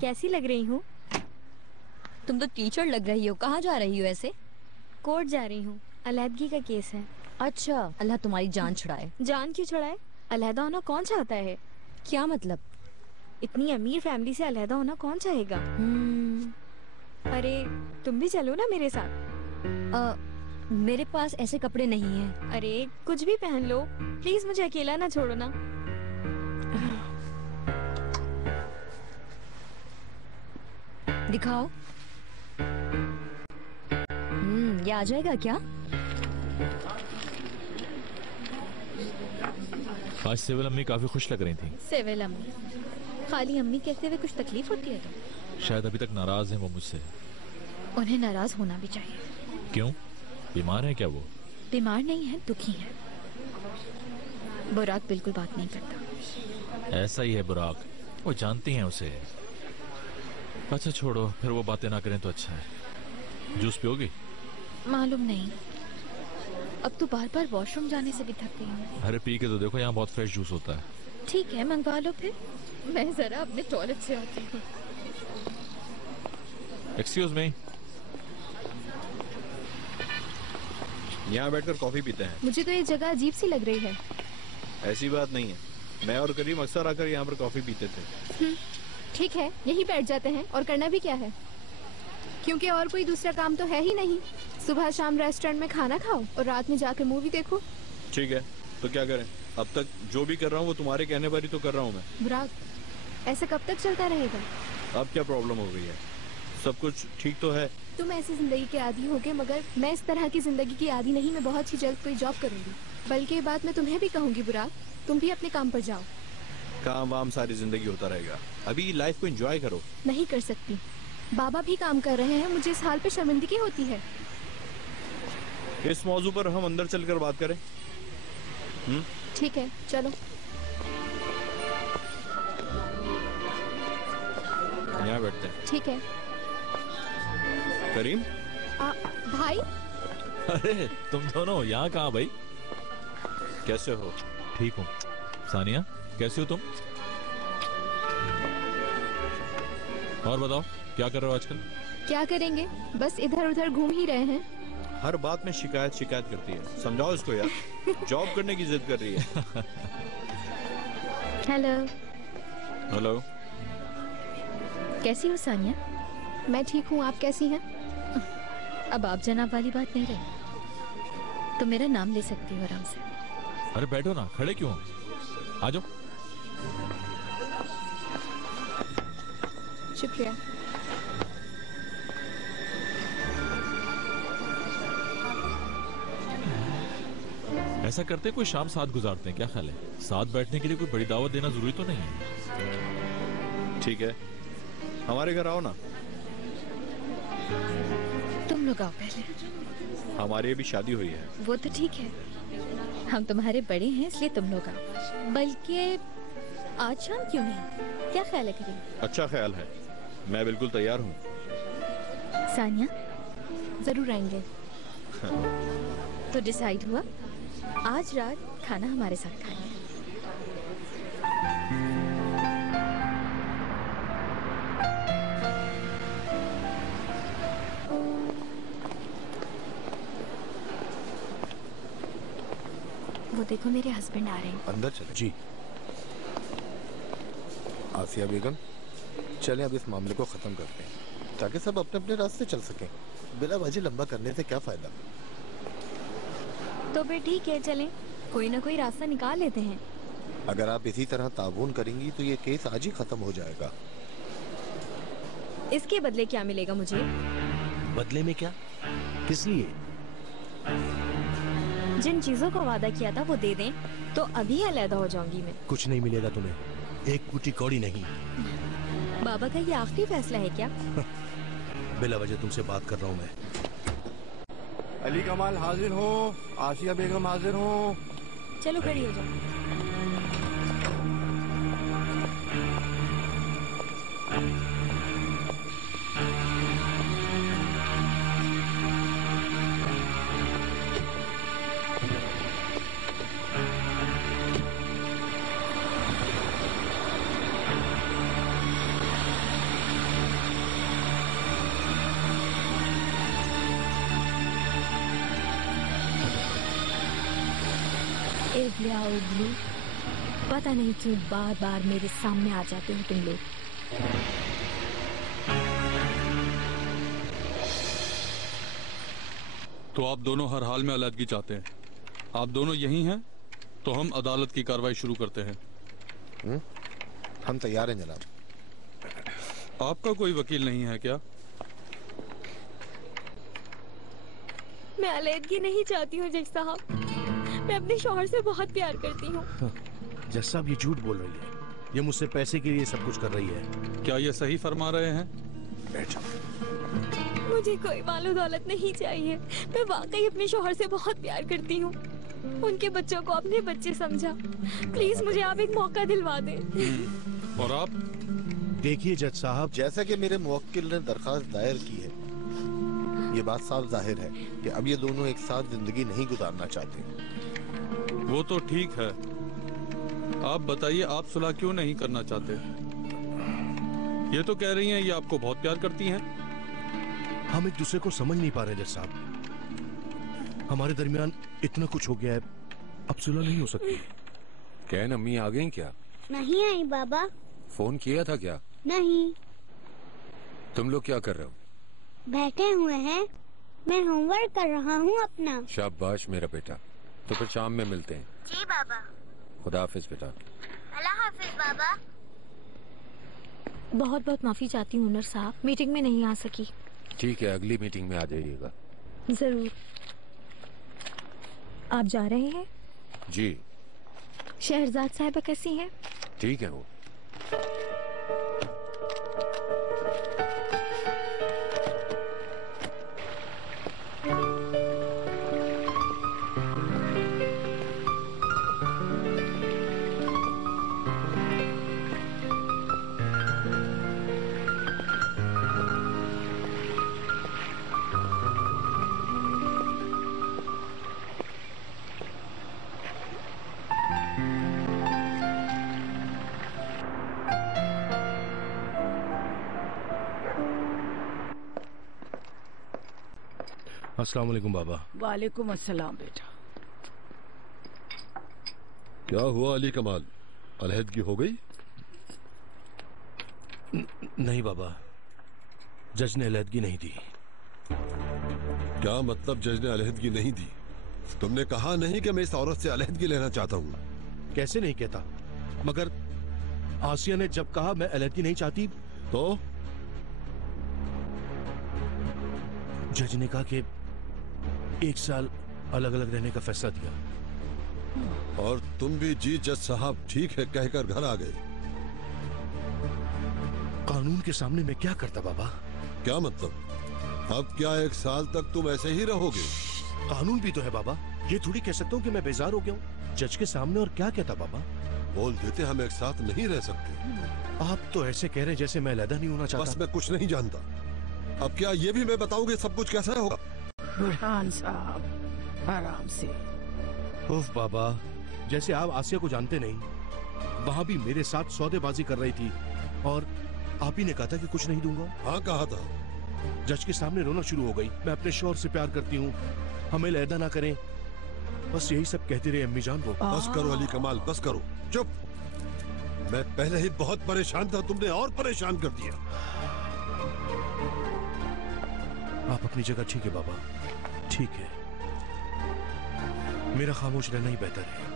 कैसी लग रही हूँ? तुम तो टीचर लग रही हो। कहाँ जा रही हो ऐसे? कोर्ट जा रही हूँ, अलहदगी का केस है। अच्छा, अल्लाह तुम्हारी जान छुड़ाए। जान क्यों छुड़ाए? अलहदा होना कौन चाहता है? क्या मतलब? इतनी अमीर फैमिली से अलहदा होना कौन चाहेगा? अरे तुम भी चलो ना मेरे साथ। मेरे पास ऐसे कपड़े नहीं हैं। अरे कुछ भी पहन लो, प्लीज मुझे अकेला ना छोड़ो ना। दिखाओ। ये आ जाएगा क्या? आज सेवल अम्मी काफी खुश लग रही थी। सेवल अम्मी? खाली अम्मी कहते हुए कुछ तकलीफ होती है तो? शायद अभी तक नाराज हैं वो मुझसे। उन्हें नाराज होना भी चाहिए। क्यों? बीमार है क्या वो? बीमार नहीं है, दुखी है। बुराक बिल्कुल बात नहीं करता। ऐसा ही है बुराक, वो जानती हैं उसे। अच्छा छोड़ो, फिर वो बातें ना करें तो अच्छा है। जूस पियोगी? मालूम नहीं, अब तो बार बार वॉशरूम जाने से भी थक गई हूँ। अरे पी के तो देखो, यहाँ बहुत फ्रेश जूस होता है। ठीक है, मंगवा लो फिर। मैं जरा अपने टॉयलेट से आती हूँ। Excuse me. यहाँ बैठकर कॉफी पीते हैं। मुझे तो ये जगह अजीब सी लग रही है। ऐसी बात नहीं है, मैं और करीम अक्सर आकर यहाँ पर कॉफी पीते थे। ठीक है, यहीं बैठ जाते हैं। और करना भी क्या है, क्योंकि और कोई दूसरा काम तो है ही नहीं। सुबह शाम रेस्टोरेंट में खाना खाओ और रात में जाकर मूवी देखो। ठीक है, तो क्या करें? अब तक जो भी कर रहा हूँ वो तुम्हारे कहने पर ही तो कर रहा हूँ मैं। बुराक, ऐसा कब तक चलता रहेगा? अब क्या प्रॉब्लम हो गई है? सब कुछ ठीक तो है। तुम ऐसी जिंदगी के आदी होगे, मगर मैं इस तरह की जिंदगी की आदी नहीं। मैं बहुत ही जल्द कोई जॉब करूंगी। बल्कि ये बात मैं तुम्हें भी कहूंगी बुराक, तुम भी अपने काम पर जाओ। काम वाम सारी जिंदगी होता रहेगा, अभी लाइफ को एंजॉय करो। नहीं कर सकती, बाबा भी काम कर रहे हैं। मुझे इस हाल पे शर्मिंदगी होती है। इस मौजू पर हम अंदर चलकर बात करें। ठीक है, चलो। यहाँ बैठते हैं। ठीक है। करीम? भाई? अरे तुम दोनों यहाँ कहाँ भाई? कैसे हो? ठीक हूँ। सानिया कैसी हो तुम? और बताओ, क्या कर रहे हो आजकल? क्या करेंगे, बस इधर उधर घूम ही रहे हैं। हर बात में शिकायत करती है, समझाओ इसको यार। जॉब करने की जिद कर रही है। हेलो। हेलो। कैसी हो सानिया? मैं ठीक हूँ, आप कैसी हैं? अब आप जनाब वाली बात नहीं रही, तो मेरा नाम ले सकती हो आराम से। अरे बैठो ना, खड़े क्यों? आ जाओ। शुक्रिया। ऐसा करते कोई शाम साथ गुजारते हैं, क्या ख्याल है? साथ बैठने के लिए कोई बड़ी दावत देना जरूरी तो नहीं है। ठीक है, हमारे घर आओ ना। तुम लोग आओ पहले। हमारी अभी शादी हुई है। वो तो ठीक है, हम तुम्हारे बड़े हैं इसलिए तुम लोग आओ। बल्कि आज शाम क्यों नहीं, क्या ख्याल है करीम? अच्छा ख्याल है, मैं बिल्कुल तैयार हूँ। सानिया? जरूर आएंगे। तो डिसाइड हुआ, आज रात खाना हमारे साथ खाएंगे। वो देखो मेरे हस्बैंड आ रहे हैं। अंदर चले। जी। आसिया बेगम, चलें अब इस मामले को खत्म करते हैं ताकि सब अपने अपने रास्ते चल सकें। बिना वजह लंबा करने से क्या फायदा? तो फिर ठीक है, चलें, कोई ना कोई रास्ता निकाल लेते हैं। अगर आप इसी तरह ताबून करेंगी तो ये केस आज ही खत्म हो जाएगा। इसके बदले क्या मिलेगा मुझे? बदले में क्या? किस लिए? जिन चीजों का वादा किया था वो दे दें तो अभी अलहदा हो जाऊंगी मैं। कुछ नहीं मिलेगा तुम्हें, एक कुटी कौड़ी नहीं। बाबा का ये आखिरी फैसला है क्या? बिला वजह तुमसे बात कर रहा हूँ मैं। अली कमाल हाजिर हो, आसिया बेगम हाजिर हो। चलो खड़ी हो जाओ। इबलिया उबलू, पता नहीं क्यों बार बार मेरे सामने आ जाते हो तुम लोग। तो आप दोनों हर हाल में अलग चाहते हैं। आप दोनों यही हैं तो हम अदालत की कार्रवाई शुरू करते हैं। हम तैयार हैं जनाब। आपका कोई वकील नहीं है क्या? मैं अलहदगी नहीं चाहती हूँ जज साहब, मैं अपने शौहर से बहुत प्यार करती हूँ। जज साहब ये झूठ बोल रही है, ये मुझसे पैसे के लिए सब कुछ कर रही है। क्या ये सही फरमा रहे हैं? बैठ जाओ। मुझे कोई मालो दौलत नहीं चाहिए, मैं वाकई अपने शौहर से बहुत प्यार करती हूँ। उनके बच्चों को अपने बच्चे समझा। प्लीज मुझे आप एक मौका दिलवा दें। और आप? देखिए जज साहब, जैसा कि मेरे मुवक्किल ने दरखास्त दायर की है, ये बात साफ जाहिर है कि अब ये दोनों एक साथ जिंदगी नहीं गुजारना चाहते। वो तो ठीक है, आप बताइए आप सुलह क्यों नहीं करना चाहते? ये तो कह रही हैं ये आपको बहुत प्यार करती हैं। हम एक दूसरे को समझ नहीं पा रहे जज साहब, हमारे दरमियान इतना कुछ हो गया है, अब सुलह नहीं हो सकती। कैन अम्मी आ गई क्या? नहीं आई बाबा। फोन किया था क्या? नहीं। तुम लोग क्या कर रहे हो? बैठे हुए हैं, मैं होमवर्क कर रहा हूँ अपना। शाबाश मेरा बेटा, तो फिर शाम में मिलते हैं। जी बाबा। खुदा हाफिज बेटा। अल्लाह हाफिज बाबा। बहुत बहुत माफी चाहती हूँ नर साहब, मीटिंग में नहीं आ सकी। ठीक है, अगली मीटिंग में आ जाइएगा। जरूर। आप जा रहे हैं? जी। शहरजाद साहिबा कैसी हैं? ठीक है वो। अस्सलाम वालेकुम बाबा। वालेकुम अस्सलाम बेटा। क्या हुआ अली कमाल, अलहदगी हो गई? नहीं बाबा, जज ने अलहदगी नहीं दी। क्या मतलब जज ने अलहदगी नहीं दी? तुमने कहा नहीं कि मैं इस औरत से अलहदगी लेना चाहता हूँ। कैसे नहीं कहता, मगर आसिया ने जब कहा मैं अलहदगी नहीं चाहती तो जज ने कहा कि 1 साल अलग अलग रहने का फैसला दिया। और तुम भी जी जज साहब ठीक है कहकर घर आ गए। कानून के सामने मैं क्या करता बाबा? क्या मतलब? अब क्या 1 साल तक तुम ऐसे ही रहोगे? कानून भी तो है बाबा, ये थोड़ी कह सकता हूँ कि मैं बेजार हो गया हूँ। जज के सामने और क्या कहता बाबा? बोल देते हम एक साथ नहीं रह सकते। आप तो ऐसे कह रहे जैसे मैं अलहदा नहीं होना चाहता। बस मैं कुछ नहीं जानता। अब क्या ये भी मैं बताऊंगी सब कुछ कैसा होगा? बुरहान साहब आराम से। उफ बाबा, जैसे आप आसिया को जानते नहीं, वहाँ भी मेरे साथ सौदेबाजी कर रही थी और आप ही ने कहा था कि कुछ नहीं दूंगा। हाँ कहा था। जज के सामने रोना शुरू हो गई। मैं अपने शौहर से प्यार करती हूँ, हमें अलहदा ना करें, बस यही सब कहती रही अम्मी जान। वो बस करो अली कमाल, बस करो, चुप। मैं पहले ही बहुत परेशान था, तुमने और परेशान कर दिया। आप अपनी जगह ठीक है बाबा, ठीक है। मेरा खामोश रहना ही बेहतर है।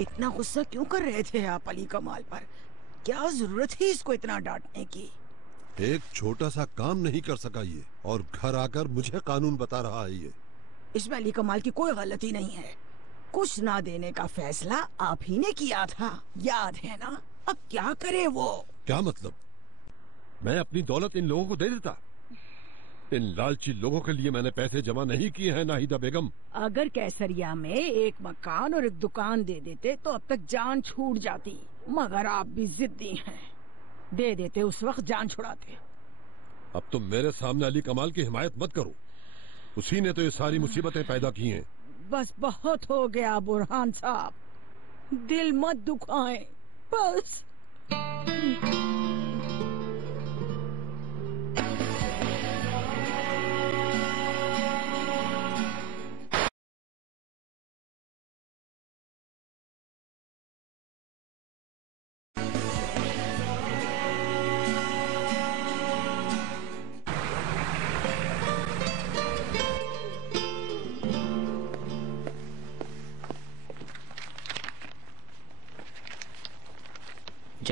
इतना गुस्सा क्यों कर रहे थे आप अली कमाल पर? क्या जरूरत थी इसको इतना डांटने की? एक छोटा सा काम नहीं कर सका ये, और घर आकर मुझे कानून बता रहा है ये। इसमें अली कमाल की कोई गलती नहीं है। कुछ ना देने का फैसला आप ही ने किया था, याद है ना? अब क्या करे वो? क्या मतलब? मैं अपनी दौलत इन लोगों को दे देता? इन लालची लोगों के लिए मैंने पैसे जमा नहीं किए हैं नाहिदा बेगम। अगर कैसरिया में एक मकान और एक दुकान दे देते तो अब तक जान छूट जाती, मगर आप भी जिद्दी हैं। दे देते उस वक्त जान छुड़ाते। अब तुम मेरे सामने अली कमाल की हिमायत मत करो, उसी ने तो ये सारी मुसीबतें पैदा की हैं। बस बहुत हो गया बुरहान साहब, दिल मत दुखाएं बस।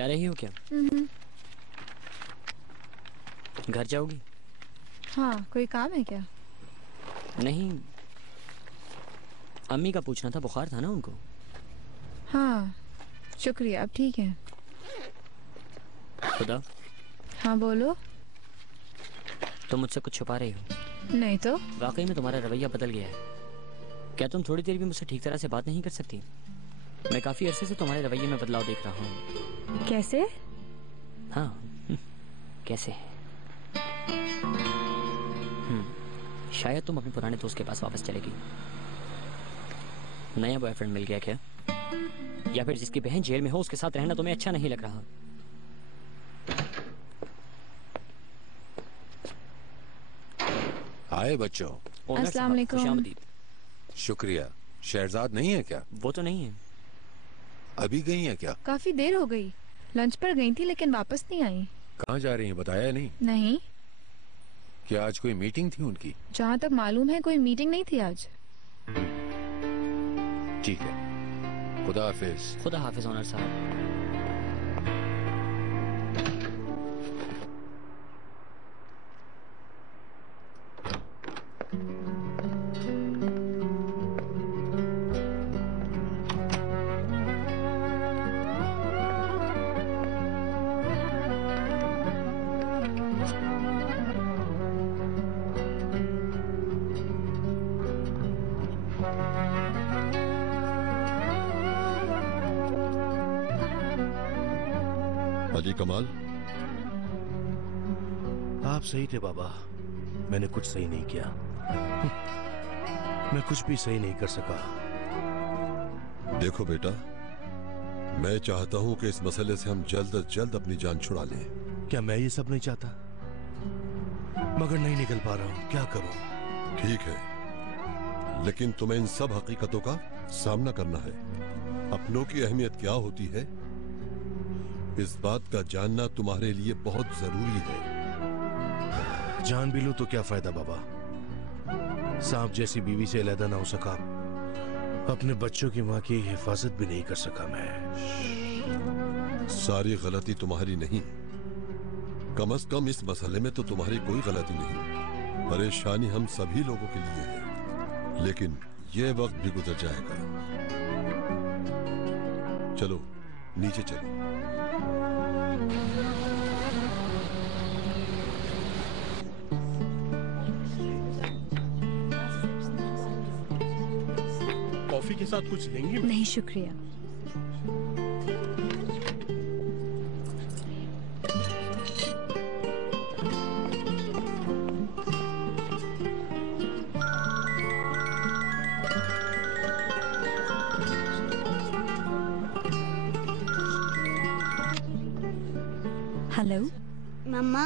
जा रही हो क्या? घर जाओगी? हाँ, कोई काम है क्या? नहीं, अम्मी का पूछना था, बुखार था ना उनको। हाँ, शुक्रिया, अब ठीक है। खुदा। हाँ बोलो। तुम मुझसे कुछ छुपा रही हो? नहीं तो। वाकई में तुम्हारा रवैया बदल गया है। क्या तुम थोड़ी देर भी मुझसे ठीक तरह से बात नहीं कर सकती? मैं काफी अरसे से तुम्हारे रवैये में बदलाव देख रहा हूँ। कैसे? हाँ, कैसे? शायद तुम अपने पुराने दोस्त के पास वापस चलेगी। नया बॉयफ्रेंड मिल गया क्या? या फिर जिसकी बहन जेल में हो उसके साथ रहना तुम्हें अच्छा नहीं लग रहा? आए बच्चों। अस्सलाम वालेकुम। खुशामदीद। शुक्रिया। शहरजाद नहीं है क्या? वो तो नहीं है। अभी गई है क्या? काफी देर हो गई। लंच पर गई थी लेकिन वापस नहीं आई। कहाँ जा रही हैं बताया नहीं? नहीं। क्या आज कोई मीटिंग थी उनकी? जहाँ तक मालूम है कोई मीटिंग नहीं थी आज। ठीक है, खुदा हाफिज। खुदा हाफिज ओनर साहब। हाजी कमाल, आप सही थे बाबा, मैंने कुछ सही नहीं किया। मैं कुछ भी सही नहीं कर सका। देखो बेटा, मैं चाहता हूं कि इस मसले से हम जल्द अज जल्द अपनी जान छुड़ा लें। क्या मैं ये सब नहीं चाहता? मगर नहीं निकल पा रहा हूं, क्या करूं? ठीक है, लेकिन तुम्हें इन सब हकीकतों का सामना करना है। अपनों की अहमियत क्या होती है, इस बात का जानना तुम्हारे लिए बहुत जरूरी है। जान भी लूं तो क्या फायदा बाबा? सांप जैसी बीवी से अलहदा ना हो सका, अपने बच्चों की माँ की हिफाजत भी नहीं कर सका मैं। सारी गलती तुम्हारी नहीं, कम से कम इस मसले में तो तुम्हारी कोई गलती नहीं। परेशानी हम सभी लोगों के लिए है, लेकिन यह वक्त भी गुजर जाएगा। चलो नीचे चलो। कॉफी के साथ कुछ लेंगी? नहीं शुक्रिया। हेलो मम्मा।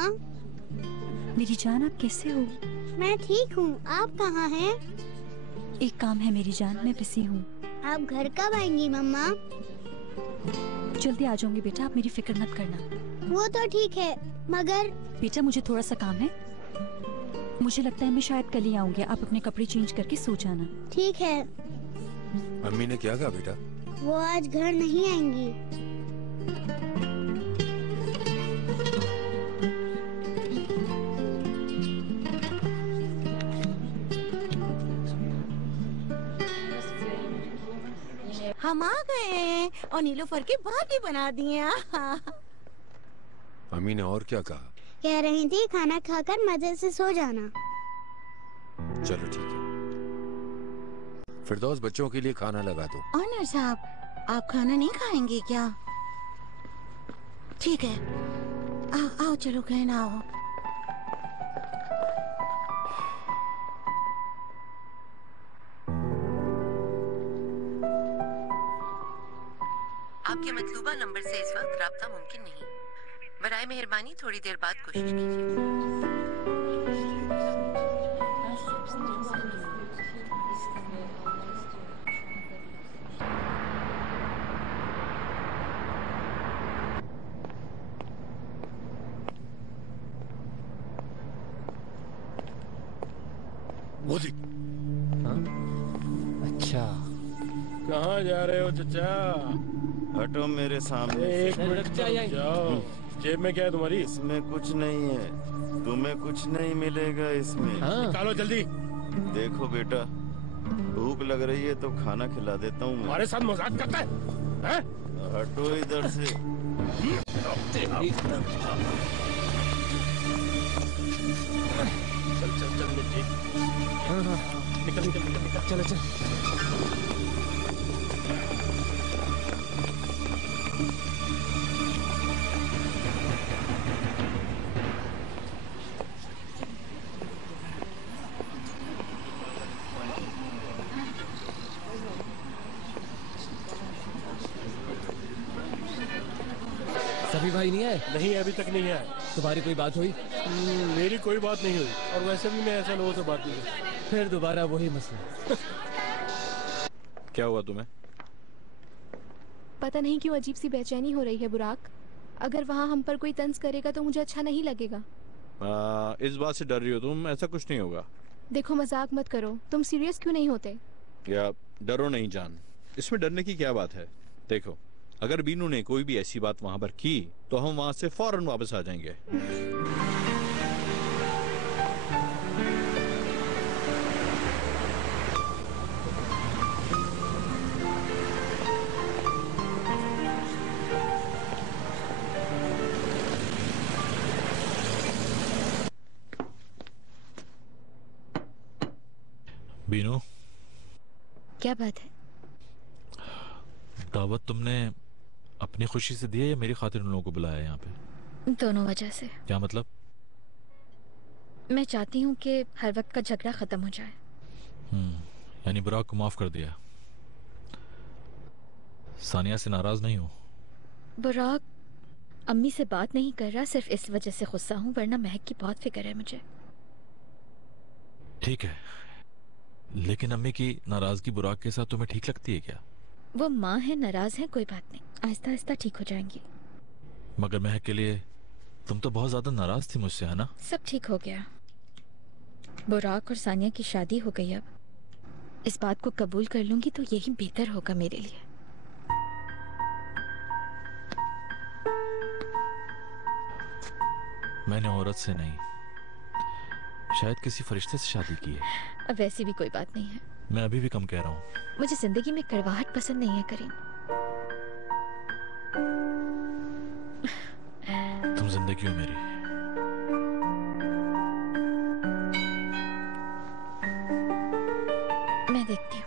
मेरी जान, आप कैसे हो? मैं ठीक हूँ, आप कहाँ हैं? एक काम है मेरी जान, मैं बिजी हूँ। आप घर कब आएंगी मम्मा? जल्दी आ जाऊंगी बेटा, आप मेरी फिक्र मत करना। वो तो ठीक है, मगर बेटा मुझे थोड़ा सा काम है, मुझे लगता है मैं शायद कल ही आऊंगी। आप अपने कपड़े चेंज करके सो जाना। ठीक है। अम्मी ने क्या कहा बेटा? वो आज घर नहीं आएंगी। हम आ गए हैं और नीलोफर की भाभी बना दी है। अम्मी ने और क्या कहा? कह रही थी खाना खाकर मजे से सो जाना। चलो ठीक है, फिरदौस बच्चों के लिए खाना लगा दो। ऑनर साहब, आप खाना नहीं खाएंगे क्या? ठीक है, आओ चलो कहना आओ। आपके मतलूबा नंबर से इस वक्त राब्ता मुमकिन नहीं। बराए मेहरबानी थोड़ी देर बाद कोशिश कीजिए। वो देख। अच्छा, कहाँ जा रहे हो चचा? हटो मेरे सामने से। एक मिनट जाओ। जेब में क्या है तुम्हारी? इसमें कुछ नहीं है, तुम्हें कुछ नहीं मिलेगा इसमें। हाँ। निकालो जल्दी। देखो बेटा, भूख लग रही है तो खाना खिला देता हूँ। हमारे साथ मजाक करता है? हटो इधर से। चल निकल चल चल। सभी भाई नहीं आए? नहीं, अभी तक नहीं आए। तुम्हारी कोई बात हुई? मेरी कोई बात नहीं हुई, और वैसे भी मैं ऐसे लोगों से बात नहीं करता। फिर दोबारा वही मसला। क्या हुआ तुम्हें? पता नहीं क्यों अजीब सी बेचैनी हो रही है बुराक। अगर वहाँ हम पर कोई तंज करेगा तो मुझे अच्छा नहीं लगेगा। इस बात से डर रही हो तुम? ऐसा कुछ नहीं होगा। देखो मजाक मत करो, तुम सीरियस क्यों नहीं होते? या डरो नहीं जान, इसमें डरने की क्या बात है। देखो, अगर बीनू ने कोई भी ऐसी बात वहां पर की तो हम वहां से फौरन वापस आ जाएंगे। बीनू, क्या बात है? दावत तुमने अपनी खुशी से दी है या मेरी खातिर उन लोगों को बुलाया है यहाँ पे? दोनों वजह से। क्या मतलब? मैं चाहती हूँ कि हर वक्त का झगड़ा खत्म हो जाए। यानी बुराक को माफ कर दिया? सानिया से नाराज नहीं हो? बुराक अम्मी से बात नहीं कर रहा, सिर्फ इस वजह से गुस्सा हूँ, वरना महक की बहुत फिक्र है मुझे। ठीक है, लेकिन अम्मी की नाराजगी बुराक के साथ तुम्हें ठीक लगती है क्या? वो माँ है, नाराज है, कोई बात नहीं, आहिस्ता आहिस्ता ठीक हो जाएंगी। मगर महक के लिए तुम तो बहुत ज्यादा नाराज थी मुझसे, है ना? सब ठीक हो गया। बुराक और सानिया की शादी हो गई। अब इस बात को कबूल कर लूंगी तो यही बेहतर होगा मेरे लिए। मैंने औरत से नहीं, शायद किसी फरिश्ते से शादी की है। अब वैसी भी कोई बात नहीं है। मैं अभी भी कम कह रहा हूँ। मुझे जिंदगी में कड़वाहट पसंद नहीं है करीम। तुम जिंदगी हो मेरी। मैं देखती हूँ।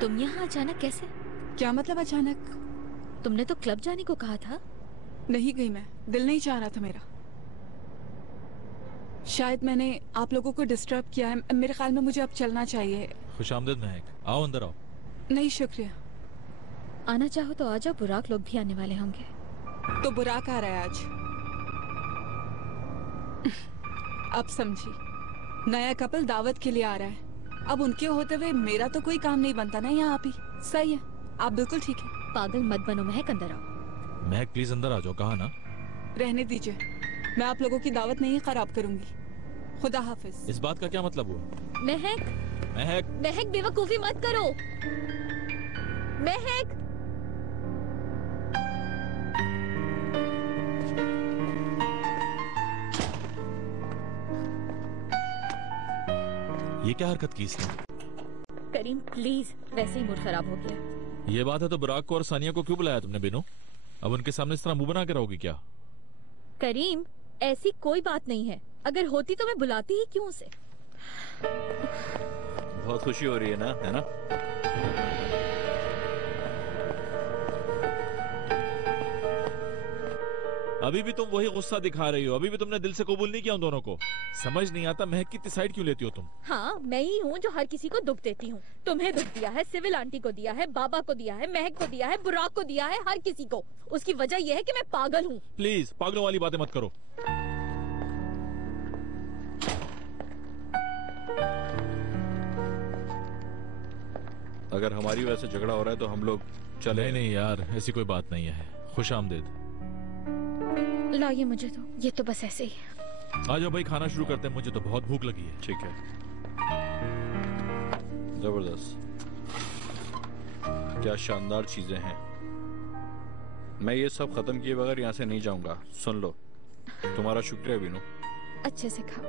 तुम यहाँ अचानक कैसे? क्या मतलब अचानक? तुमने तो क्लब जाने को कहा था। नहीं गई मैं, दिल नहीं चाह रहा था मेरा। शायद मैंने आप लोगों को डिस्टर्ब किया है। मेरे ख्याल में मुझे अब चलना चाहिए। खुशामदीद महक, आओ अंदर आओ। नहीं शुक्रिया। आना चाहो तो आ जाओ, बुराक लोग भी आने वाले होंगे। तो बुराक आ रहा है आज। अब समझी, नया कपल दावत के लिए आ रहा है। अब उनके होते हुए मेरा तो कोई काम नहीं बनता ना यहाँ पे। सही है, आप बिल्कुल ठीक है। पागल मत बनो महक, अंदर आओ। महक प्लीज अंदर आ जाओ, कहा ना। रहने दीजिए, मैं आप लोगों की दावत नहीं खराब करूंगी। खुदा हाफिज। इस बात का क्या मतलब हुआ? महक, महक, महक बेवकूफी मत करो। महक, ये क्या हरकत की इसने? करीम प्लीज, वैसे ही मूड खराब हो गया। ये बात है तो बुराक को और सानिया को क्यों बुलाया तुमने बिनो? अब उनके सामने इस तरह मुंह बना के रहोगी क्या? करीम, ऐसी कोई बात नहीं है। अगर होती तो मैं बुलाती ही क्यों उसे? बहुत खुशी हो रही है ना, है ना? अभी भी तुम वही गुस्सा दिखा रही हो। अभी भी तुमने दिल से कबूल नहीं किया उन दोनों को। समझ नहीं आता महक की साइड क्यों लेती हो तुम? हाँ, मैं ही हूँ जो हर किसी को दुख देती हूँ। तुम्हें दुख दिया है, सिविल आंटी को दिया है, बाबा को दिया है, महक को दिया है, बुराक को दिया है, हर किसी को। उसकी वजह यह है कि मैं पागल हूँ। प्लीज पागलों वाली बातें मत करो। अगर हमारी वजह से झगड़ा हो रहा है तो हम लोग चले। नहीं नहीं यार, ऐसी कोई बात नहीं है। खुश आमदेद। लाइए मुझे तो, ये तो बस ऐसे ही। आ जाओ भाई, खाना शुरू करते हैं, मुझे तो बहुत भूख लगी है। ठीक है, जबरदस्त, क्या शानदार चीजें हैं। मैं ये सब खत्म किए बगैर यहाँ से नहीं जाऊंगा। सुन लो, तुम्हारा शुक्रिया बीनू। अच्छे से खाओ।